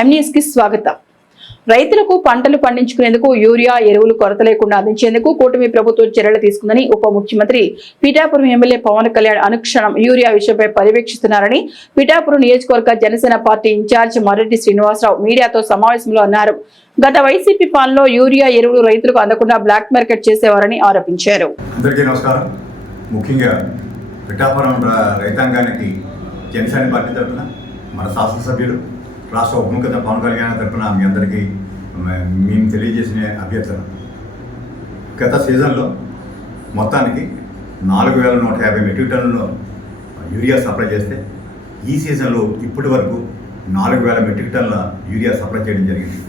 M News స్వాగతం. రైతులకు పంటలు పండించుకునేందుకు యూరియా ఎరువులు కొరత లేకుండా అందించేందుకు కూటమి ప్రభుత్వం చర్యలు తీసుకుందని ఉప ముఖ్యమంత్రి పిఠాపురం ఎమ్మెల్యే పవన్ కళ్యాణ్ అనుక్షణం యూరియా విషయంపై పర్యవేక్షిస్తున్నారని పిఠాపురం నియోజకవర్గ జనసేన పార్టీ ఇన్ఛార్జ్ మర్రెడ్డి శ్రీనివాసరావు మీడియాతో సమావేశంలో అన్నారు. గత వైసీపీ పాలనలో యూరియా ఎరువులు రైతులకు అందకుండా బ్లాక్ మార్కెట్ చేసేవారని ఆరోపించారు. ముఖ్యంగా పిఠాపురం రైతాంగానికి జనసేన పార్టీ తరఫున మన శాసనసభ్యులు రాష్ట్ర ఉప ముఖ్యత పవన్ కళ్యాణ్ తరఫున మీ అందరికీ మేము తెలియజేసిన అభ్యర్థన. గత సీజన్లో మొత్తానికి నాలుగు వేల నూట యాభై మెట్రిక్ టన్నులు యూరియా సప్లై చేస్తే ఈ సీజన్లో ఇప్పటి వరకు నాలుగు వేల మెట్రిక్ టన్నుల యూరియా సప్లై చేయడం జరిగింది.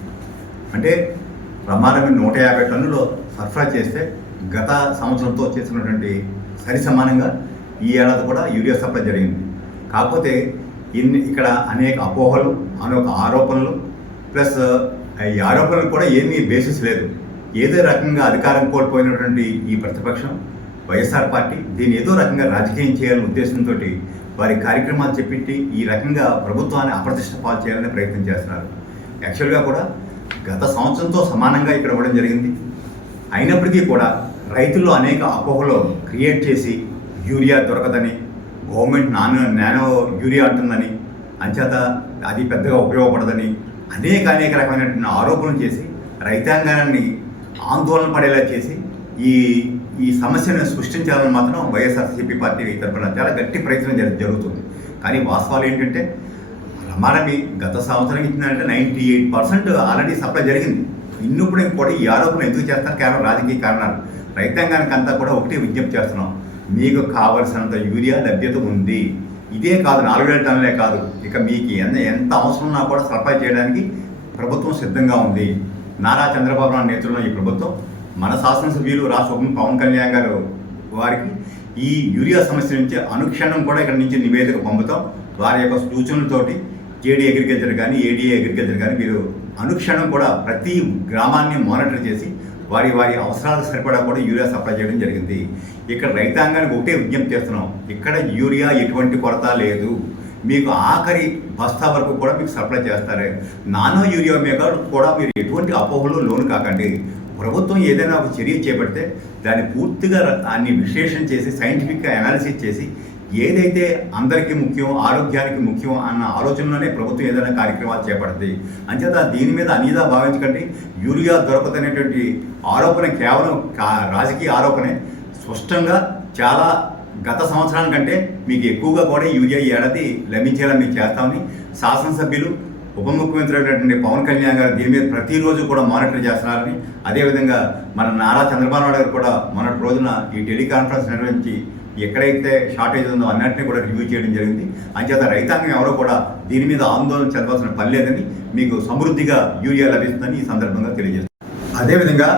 అంటే ప్రమాణమే నూట యాభై టన్నులు సరఫరా చేస్తే గత సంవత్సరంతో చేసినటువంటి సరి సమానంగా ఈ ఏడాది కూడా యూరియా సప్లై జరిగింది. కాకపోతే ఇన్ని ఇక్కడ అనేక అపోహలు అనేక ఆరోపణలు ప్లస్ ఈ ఆరోపణలకు కూడా ఏమీ బేసిస్ లేదు. ఏదో రకంగా అధికారం కోల్పోయినటువంటి ఈ ప్రతిపక్షం వైఎస్ఆర్ పార్టీ దీన్ని ఏదో రకంగా రాజకీయం చేయాలనే ఉద్దేశంతో వారి కార్యక్రమాలు చెప్పిట్టి ఈ రకంగా ప్రభుత్వాన్ని అప్రతిష్ట పాలు చేయాలని ప్రయత్నం చేస్తున్నారు. యాక్చువల్గా కూడా గత సంవత్సరంతో సమానంగా ఇక్కడ ఇవ్వడం జరిగింది. అయినప్పటికీ కూడా రైతుల్లో అనేక అపోహలు క్రియేట్ చేసి యూరియా దొరకదని గవర్నమెంట్ నానో నానో యూరియా అంటుందని అంచేత అది పెద్దగా ఉపయోగపడదని అనేక అనేక రకమైనటువంటి ఆరోపణలు చేసి రైతాంగాన్ని ఆందోళన పడేలా చేసి ఈ ఈ సమస్యను సృష్టించాలని మాత్రం వైఎస్ఆర్సీపీ పార్టీ తరఫున చాలా గట్టి ప్రయత్నం జరుగుతుంది. కానీ వాస్తవాలు ఏంటంటే రమారమి గత సంవత్సరం ఇచ్చినట్టే ninety eight percent already supply జరిగింది. ఇన్నప్పుడు కూడా ఈ ఆరోపణ ఎందుకు చేస్తారు? కేవలం రాజకీయ కారణాలు. రైతాంగానికి అంతా కూడా ఒకటే విజ్ఞప్తి చేస్తున్నాం. మీకు కావలసినంత యూరియా లభ్యత ఉంది. ఇదే కాదు నాలుగు వేల టన్నులే కాదు. ఇక మీకు ఎంత ఎంత అవసరం ఉన్నా కూడా సరఫరా చేయడానికి ప్రభుత్వం సిద్ధంగా ఉంది. నారా చంద్రబాబు నాయుడు నేతృత్వంలో ఈ ప్రభుత్వం. మన శాసనసభ్యులు రాష్ట్ర పవన్ కళ్యాణ్ గారు వారికి ఈ యూరియా సమస్య నుంచి అనుక్షణం కూడా ఇక్కడ నుంచి నివేదిక పంపుతాం. వారి యొక్క సూచనలతోటి జేడీ అగ్రికల్చర్ కానీ ఏడీఏ అగ్రికల్చర్ కానీ మీరు అనుక్షణం కూడా ప్రతి గ్రామాన్ని మానిటర్ చేసి వారి వారి అవసరాలకు సరిపడా కూడా యూరియా సప్లై చేయడం జరిగింది. ఇక్కడ రైతాంగానికి ఒకటే విజ్ఞప్తి చేస్తున్నాం. ఇక్కడ యూరియా ఎటువంటి కొరత లేదు. మీకు ఆఖరి బస్తా వరకు కూడా మీకు సప్లై చేస్తారు. నానో యూరియా మీద కూడా మీరు ఎటువంటి అపోహలు లోను కాకండి. ప్రభుత్వం ఏదైనా ఒక చర్య చేపడితే దాన్ని పూర్తిగా దాన్ని విశ్లేషణ చేసి సైంటిఫిక్గా అనాలిసిస్ చేసి ఏదైతే అందరికీ ముఖ్యం ఆరోగ్యానికి ముఖ్యం అన్న ఆలోచనలోనే ప్రభుత్వం ఏదైనా కార్యక్రమాలు చేపడుతుంది. అంచేత దీని మీద అనీదా భావించకండి. యూరియా దొరకదనేటువంటి ఆరోపణ కేవలం రాజకీయ ఆరోపణే. స్పష్టంగా చాలా గత సంవత్సరాల కంటే మీకు ఎక్కువగా కూడా యూరియా ఈ ఏడాది లభించేలా మేము చేస్తామని శాసనసభ్యులు ఉప ముఖ్యమంత్రి అయినటువంటి పవన్ కళ్యాణ్ గారు దీని మీద ప్రతిరోజు కూడా మానిటర్ చేస్తున్నారని అదేవిధంగా మన నారా చంద్రబాబు నాయుడు గారు కూడా మొన్నటి రోజున ఈ టెలికాన్ఫరెన్స్ నిర్వహించి ఎక్కడైతే షార్టేజ్ ఉందో అన్నింటినీ కూడా రివ్యూ చేయడం జరిగింది. అంచేత రైతాంగం ఎవరో కూడా దీని మీద ఆందోళన చెందవలసిన పని లేదని మీకు సమృద్ధిగా యూరియా లభిస్తుందని ఈ సందర్భంగా తెలియజేస్తారు అదేవిధంగా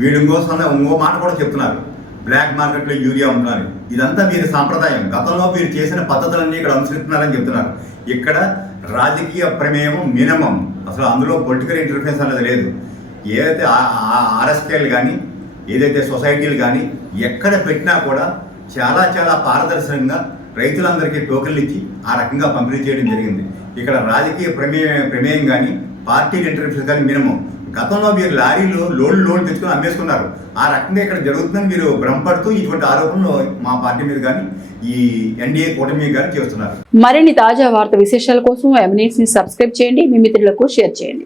వీడు ఇంకో ఇంకో మాట కూడా చెప్తున్నారు. బ్లాక్ మార్కెట్లో యూరియా ఉంటున్నారు ఇదంతా మీరు సాంప్రదాయం. గతంలో మీరు చేసిన పద్ధతులన్నీ ఇక్కడ అనుసరిస్తున్నారని చెప్తున్నారు. ఇక్కడ రాజకీయ ప్రమేయం మినిమం. అసలు అందులో పొలిటికల్ ఇంటర్ఫేస్ అనేది లేదు. ఏదైతే ఆర్ఎస్కేలు కానీ ఏదైతే సొసైటీలు కానీ ఎక్కడ పెట్టినా కూడా చాలా చాలా పారదర్శకంగా రైతులందరికీ టోకెన్లు ఇచ్చి ఆ రకంగా పంపిణీ చేయడం జరిగింది. ఇక్కడ రాజకీయ ప్రమేయం ప్రమేయం కానీ పార్టీ ఇంటర్ఫేస్ కానీ మినిమం. గతంలో మీరు లారీలో లోన్లు లోన్ తెచ్చుకొని అమ్మేసుకున్నారు. ఆ రకంగా ఇక్కడ జరుగుతుందని మీరు భ్రమపడుతూ ఇటువంటి ఆరోపణలు మా పార్టీ మీద కానీ ఈ ఎన్డీఏ కూటమి మీద కానీ చేస్తున్నారు. మరిన్ని తాజా వార్త విశేషాల కోసం ఎమినేట్స్ని సబ్స్క్రైబ్ చేయండి. మీ మిత్రులకు షేర్ చేయండి.